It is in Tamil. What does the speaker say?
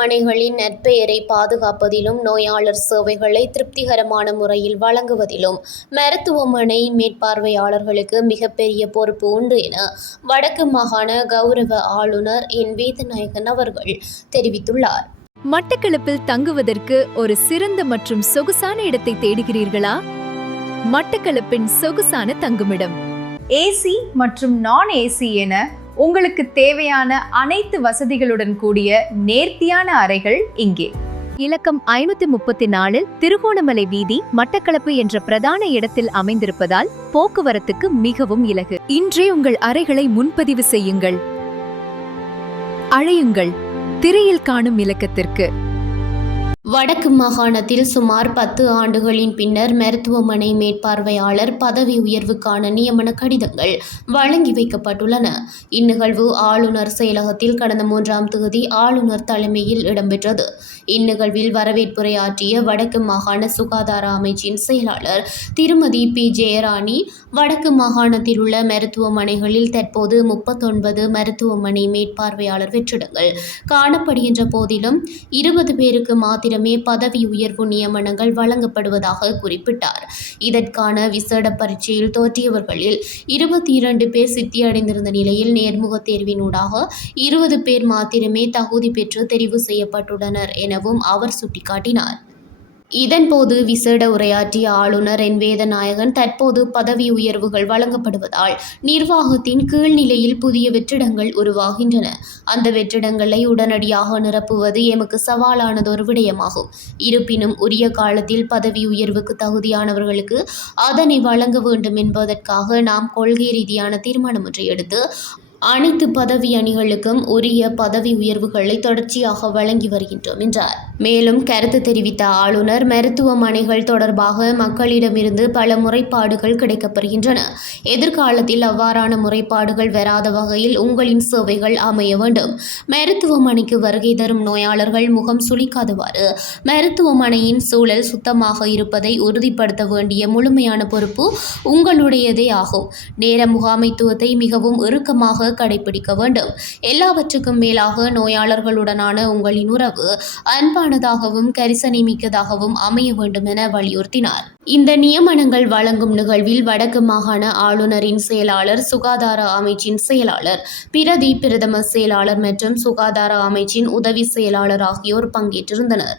மருத்துவமனைகளின் நற்பெயரை பாதுகாப்பதிலும் நோயாளர் சேவைகளை திருப்திகரமான முறையில் வழங்குவதிலும் மருத்துவமனை மேற்பார்வையாளர்களுக்கு மிகப்பெரிய பொறுப்பு உண்டு என வடக்கு மாகாண கௌரவ ஆளுநர் என் வேதநாயகன் அவர்கள் தெரிவித்துள்ளார். மட்டக்களப்பில் தங்குவதற்கு ஒரு சிறந்த மற்றும் சொகுசான இடத்தை தேடுகிறீர்களா? மட்டக்களப்பின் சொகுசான தங்குமிடம் ஏசி மற்றும் நான் ஏசி என உங்களுக்கு தேவையான அனைத்து வசதிகளுடன் கூடிய நேர்த்தியான அறைகள் இங்கே. இலக்கம் 534 திருகோணமலை வீதி, மட்டக்களப்பு என்ற பிரதான இடத்தில் அமைந்திருப்பதால் போக்குவரத்துக்கு மிகவும் இலகு. இன்றே உங்கள் அறைகளை முன்பதிவு செய்யுங்கள். அழையுங்கள் திரையில் காணும் இலக்கத்திற்கு. வடக்கு மாகாணத்தில் சுமார் 10 ஆண்டுகளின் பின்னர் மருத்துவமனை மேற்பார்வையாளர் பதவி உயர்வுக்கான நியமன கடிதங்கள் வழங்கி வைக்கப்பட்டுள்ளன. இந்நிகழ்வு ஆளுநர் செயலகத்தில் கடந்த 3ஆம் தேதி ஆளுநர் தலைமையில் இடம்பெற்றது. இந்நிகழ்வில் வரவேற்புரையாற்றிய வடக்கு மாகாண சுகாதார அமைச்சின் செயலாளர் திருமதி பி ஜெயராணி, வடக்கு மாகாணத்தில் உள்ள மருத்துவமனைகளில் தற்போது 39 மருத்துவமனை மேற்பார்வையாளர் வெற்றிடங்கள் காணப்படுகின்ற போதிலும் 20 பேருக்கு மாத்திரமே பதவி உயர்வு நியமனங்கள் வழங்கப்படுவதாக குறிப்பிட்டார். இதற்கான விசேட பரீட்சையில் தோற்றியவர்களில் 22 பேர் சித்தியடைந்திருந்த நிலையில் நேர்முக தேர்வினூடாக 20 பேர் மாத்திரமே தகுதி பெற்று தெரிவு செய்யப்பட்டுள்ளனர் எனவும் அவர் சுட்டிக்காட்டினார். இதன்போது விசேட உரையாற்றிய ஆளுநர் என் வேதநாயகன், தற்போது பதவி உயர்வுகள் வழங்கப்படுவதால் நிர்வாகத்தின் கீழ்நிலையில் புதிய வெற்றிடங்கள் உருவாகின்றன. அந்த வெற்றிடங்களை உடனடியாக நிரப்புவது எமக்கு சவாலானதொரு விடயமாகும். இருப்பினும் உரிய காலத்தில் பதவி உயர்வுக்கு தகுதியானவர்களுக்கு அதனை வழங்க வேண்டும் என்பதற்காக நாம் கொள்கை ரீதியான தீர்மானம் ஒன்றை எடுத்து அனைத்து பதவி அணிகளுக்கும் உரிய பதவி உயர்வுகளை தொடர்ச்சியாக வழங்கி வருகின்றோம் என்றார். மேலும் கருத்து தெரிவித்த ஆளுநர், மருத்துவமனைகள் தொடர்பாக மக்களிடமிருந்து பல முறைப்பாடுகள் கிடைக்கப்பெறுகின்றன. எதிர்காலத்தில் அவ்வாறான முறைப்பாடுகள் வராத வகையில் உங்களின் சேவைகள் அமைய வேண்டும். மருத்துவமனைக்கு வருகை தரும் நோயாளர்கள் முகம் சுளிக்காதவாறு மருத்துவமனையின் சூழல் சுத்தமாக இருப்பதை உறுதிப்படுத்த வேண்டிய முழுமையான பொறுப்பு உங்களுடையதே ஆகும். நேர முகாமைத்துவத்தை மிகவும் இறுக்கமாக கடைபிடிக்க வேண்டும். எல்லாவற்றுக்கும் மேலாக நோயாளர்களுடனான உங்களின் உறவு அன்பானதாகவும் கரிசனை மிக்கதாகவும் அமைய வேண்டும் என வலியுறுத்தினார். இந்த நியமனங்கள் வழங்கும் நிகழ்வில் வடக்கு மாகாண ஆளுநரின் செயலாளர், சுகாதார அமைச்சின் செயலாளர், பிரதி பிரதம செயலாளர் மற்றும் சுகாதார அமைச்சின் உதவி செயலாளர் ஆகியோர் பங்கேற்றிருந்தனர்.